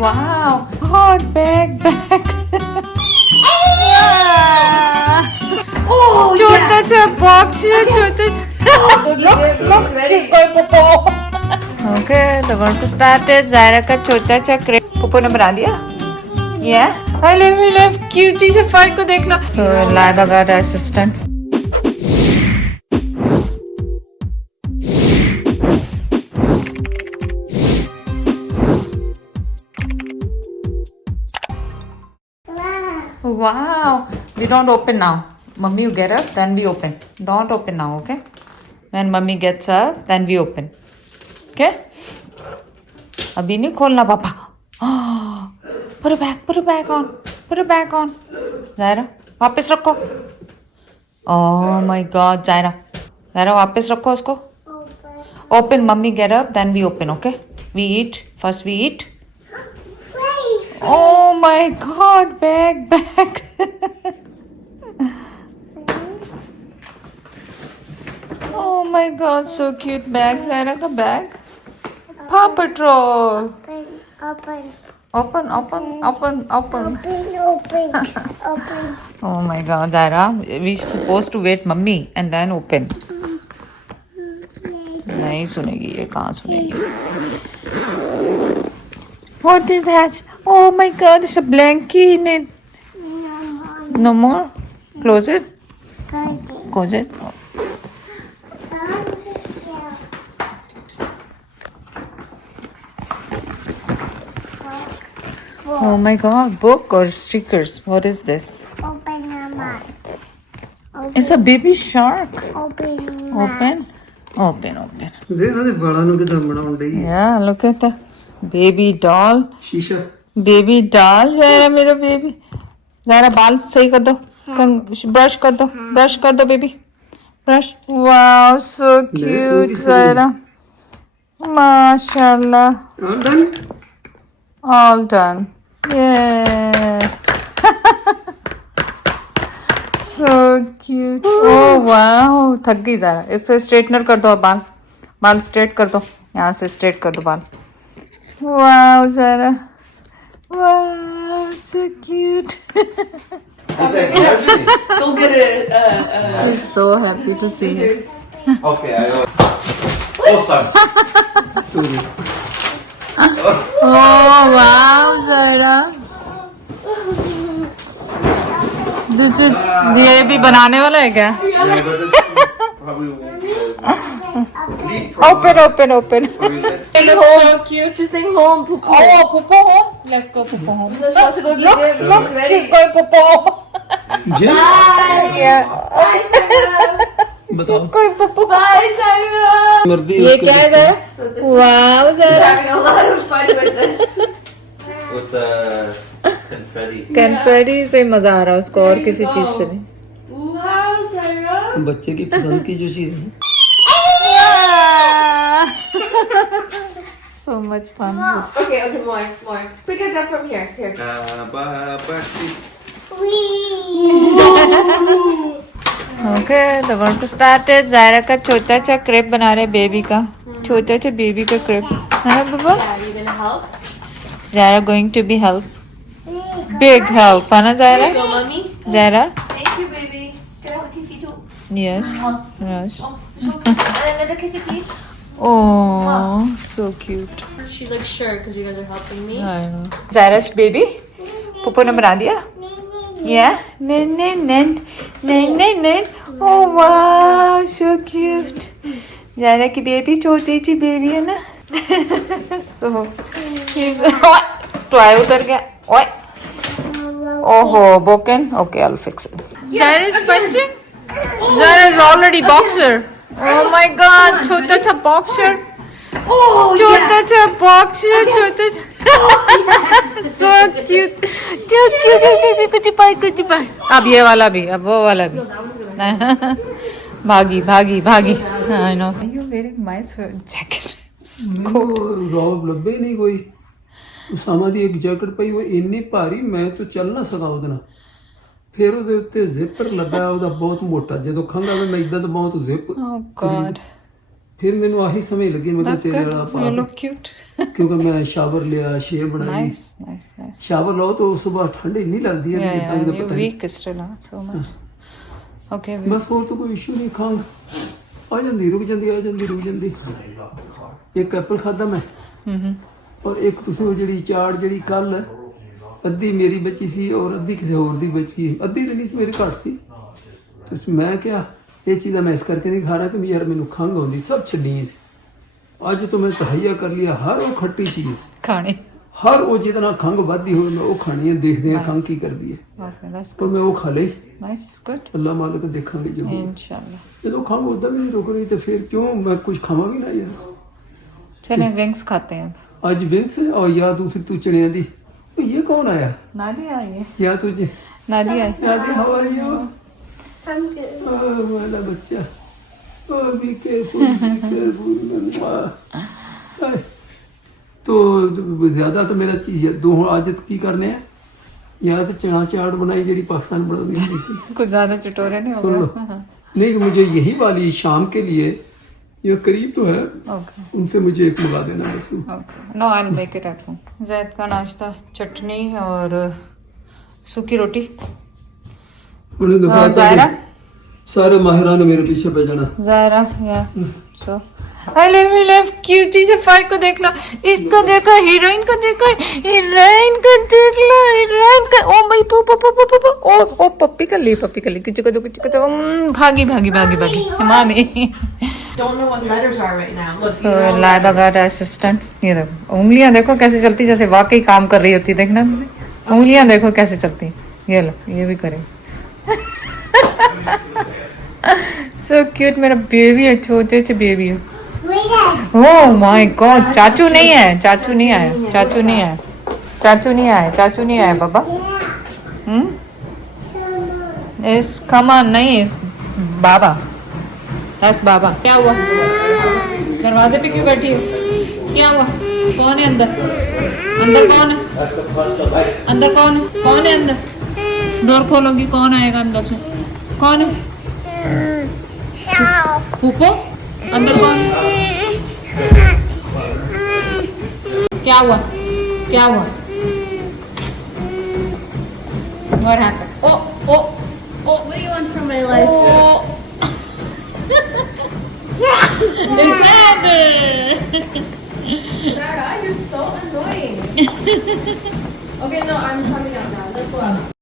Wow, hot bag. Oh, छोटा boxer, look, she's going popo. Okay, the work started. Zaira का छोटा सा crib popo ने बना दिया. Yeah, I love cutie से फाइल को देख लो. So Laiba got the assistant. Wow, we don't open now. Mummy, you get up, then we open. Don't open now, okay? When mummy gets up, then we open. Okay? Abhi nahi kholna, papa. Oh, put it back on. Put it back on. Zaira, वापस रखो. Oh my God, Zaira. Zaira, वापस रखो उसको. Open, mummy get up, then we open, okay? We eat. First we eat. Oh my God, bag. Oh my God, so cute bag. Zaira ka bag. Paw Patrol. Open. Oh my God, Zaira. We supposed to wait mummy and then open. नहीं सुनेगी ये कहाँ सुनेगी? What is that? Oh my God, there's a blanket in it. No more? Close it. Close it. Oh my God, book or stickers? What is this? It's a baby shark. Open. Yeah, look at the baby doll. शीशा. Baby doll. Zaira, मेरा baby. Zaira, बाल सही कर दो. Brush कर दो baby. Brush. Wow, so cute, Zaira. Mashallah. All done? All done. Yes. So cute. Oh wow. थक गई ज़रा. इससे स्ट्रेटनर कर दो अब बाल स्ट्रेट कर दो. यहाँ से स्ट्रेट कर दो बाल. Wow, Zara. Wow, so cute. Don't get it. She's so happy to see you. Okay, I know. Oh, sorry. Oh wow, Zara. This is ये भी बनाने वाला है क्या? Yeah, but this probably won't leap from Open. Saying home. So cute. She's saying home. Poopoo. Oh, popo home. Let's go popo home. No, she wants to go to the gym. Look, Ready? she's going popo home. Jim? Bye. Yeah. Bye, Sarah. बताओ. She's going popo. Bye, Sarah. मर्दी ये उसको क्या है Zara? So this Wow, is Zara. having a lot of fun with this. with the confetti. Confetti से मजा आ रहा है उसको और किसी चीज से नहीं. Wow, Sarah. बच्चे की पसंद की जो चीज है. So much fun. Okay, more. Pick it up from here. Here. Okay, the work started. Zaira का छोटा सा क्रेप बना रहे बेबी का. छोटा सा बेबी का क्रेप. है ना बाबा? Yeah, you gonna help? Zaira going to be help. Big help, है ना There Zaira? you go, mommy. Zaira? Thank you, baby. Can I have a kissy too? Yes. And another kissy, please. Oh, so cute. She's like, sure, because you guys are helping me. I know. Zaira's baby? Pupo ने बना दिया? Yeah. Nen. Oh wow, so cute. Zaira की baby छोटी सी baby है ना? So toy उतर गया. ओए. Oh, broken. Okay, I'll fix it. Zaira is punching. Zaira is already boxer. Oh my God, छोटा सा boxer. Oh, छोटा सा boxer, छोटा सा. So cute. कुछ पाई. अब ये वाला भी, अब वो वाला भी. भागी. I know. Are you wearing my jacket? Rob ਲੱਭੇ ਹੀ ਨਹੀਂ ਕੋਈ. ਉਸਾਮਾ ਦੀ ਇੱਕ ਜੈਕਟ ਪਈ ਉਹ ਇੰਨੀ ਭਾਰੀ ਮੈਂ ਤਾਂ ਚੱਲ ਨਾ ਸਕਾਂ ਉਹਦੇ ਨਾਲ. ਫਿਰ ਉਹਦੇ ਉੱਤੇ ਜ਼ਿਪਰ ਲੱਗਾ ਉਹਦਾ ਬਹੁਤ ਮੋਟਾ. ਜਦੋਂ ਖੰਘ ਆਵੇ ਮੈਂ ਇਦਾਂ ਤਾਂ ਬਹੁਤ ਜ਼ਿਪ. Oh God. ਫਿਰ ਮੈਨੂੰ ਆਹੀ ਸਮਝ ਲੱਗੀ ਮੈਂ ਕਿਹਾ That's ਤੇਰੇ good. ਵਾਲਾ You ਪਾ look cute. ਕਿਉਂਕਿ ਮੈਂ ਸ਼ਾਵਰ ਲਿਆ ਸ਼ੇਵ ਬਣਾਈ Nice, nice, nice. ਸ਼ਾਵਰ ਲਓ ਤਾਂ ਉਸ ਤੋਂ ਬਾਅਦ ਠੰਡ ਇੰਨੀ ਲੱਗਦੀ ਹੈ Yeah, ਕਿ ਜਿੱਦਾਂ yeah. ਕਿਤੇ You're ਪਤਾ ਨਹੀਂ weak still, huh? So much. Okay, we. ਬਸ ਹੋਰ ਤਾਂ ਕੋਈ ਇਸ਼ੂ ਨਹੀਂ ਖੰਘ ਆ ਜਾਂਦੀ ਰੁਕ ਜਾਂਦੀ ਆ ਜਾਂਦੀ ਰੁਕ ਜਾਂਦੀ ਇੱਕ ਐਪਲ ਖਾਦਾ ਮੈਂ ਔਰ ਇੱਕ ਤੁਸੀਂ ਉਹ ਜਿਹੜੀ ਚਾਟ ਜਿਹੜੀ ਕੱਲ ਅੱਧੀ ਮੇਰੀ ਬੱਚੀ ਸੀ ਔਰ ਅੱਧੀ ਕਿਸੇ ਹੋਰ ਦੀ ਬੱਚੀ ਅੱਧੀ ਤਾਂ ਨਹੀਂ ਸੀ ਮੇਰੀ ਘੱਟ ਸੀ ਤੇ ਮੈਂ ਕਿਹਾ ਇਹ ਚੀਜ਼ਾਂ ਮੈਂ ਇਸ ਕਰਕੇ ਨਹੀਂ ਖਾ ਰਿਹਾ ਕਿ ਯਾਰ ਮੈਨੂੰ ਖੰਘ ਆਉਂਦੀ ਸਭ ਛੱਡੀ ਸੀ ਅੱਜ ਤੋਂ ਮੈਂ ਤਹਈਆ ਕਰ ਲਿਆ ਹਰ ਉਹ ਖੱਟੀ ਚੀਜ਼ Khani. ਹਰ ਉਹ ਜਿਹਦੇ ਨਾਲ ਖੰਘ ਵੱਧਦੀ ਹੋਵੇ ਮੈਂ ਉਹ ਖਾਣੀ ਹੈ ਦੇਖਦੇ ਹਾਂ ਖੰਘ ਕੀ ਕਰਦੀ ਹੈ Okay, that's ਪਰ ਮੈਂ ਉਹ ਖਾ ਲਈ good. Nice, good. ਅੱਲਾ ਮਾਲਕ ਦੇਖਾਂਗੇ ਜੋ ਹੋਊ। Inshallah. ਜਦੋਂ ਖੰਘ ਉਦਾਂ ਵੀ ਨਹੀਂ ਰੁਕ ਰਹੀ ਤੇ ਫਿਰ ਕਿਉਂ ਮੈਂ ਕੁਝ ਖਾਵਾਂ ਵੀ ਨਾ ਯਾਰ चले wings खाते हैं अब. आज विंग्स और या दूसरी तू चढ़िया दी तो ये कौन आया Nadia आई है. या तुझे Nadia आई. या दी हवा आई हो I'm good. वाला बच्चा ओ बी केयरफुल तो ज्यादा तो मेरा चीज है दो आदत की करने हैं या तो चना चाट बनाई जेडी पाकिस्तान बनाती हुई सी कुछ ज्यादा चटोरे नहीं हो सुन लो गए. नहीं मुझे यही वाली शाम के लिए ये करीब तो है Okay. उनसे मुझे एक मंगा देना बस Okay. No, I'll make it at home. Zaid का नाश्ता चटनी और सूखी रोटी. उन्हें दिखाया था Zaira? कि सारे माहिरान मेरे पीछे पे जाना Zaira, yeah. So, I love cutie Shifai को देख लो. इसको देखो, हीरोइन को देखो, हीरोइन को देख लो, हीरोइन का. ओ भाई पो पो पो पो पो पो. ओ पप्पी कर ली किच को भागी मामी. Don't know what letters are right now. Look, So Laiba got assistant. ये देखो उंगलियां देखो कैसे चलती जैसे वाकई काम कर रही होती. देखना उंगलियां देखो कैसे चलती. ये लो ये भी करे. So cute मेरा बेबी है छोटे से बेबी है. Oh my God चाचू नहीं है चाचू नहीं आया बाबा. इस कमा नहीं इस बाबा. That's बाबा. क्या हुआ दरवाजे पे क्यों बैठी हो क्या हुआ कौन है अंदर कौन है अंदर डोर खोलोगी कौन आएगा अंदर से कौन है फूफो अंदर कौन क्या हुआ What happened? Oh what do you want from my life? Sarah, you're so annoying. Okay, no, I'm coming out now. Let's go out.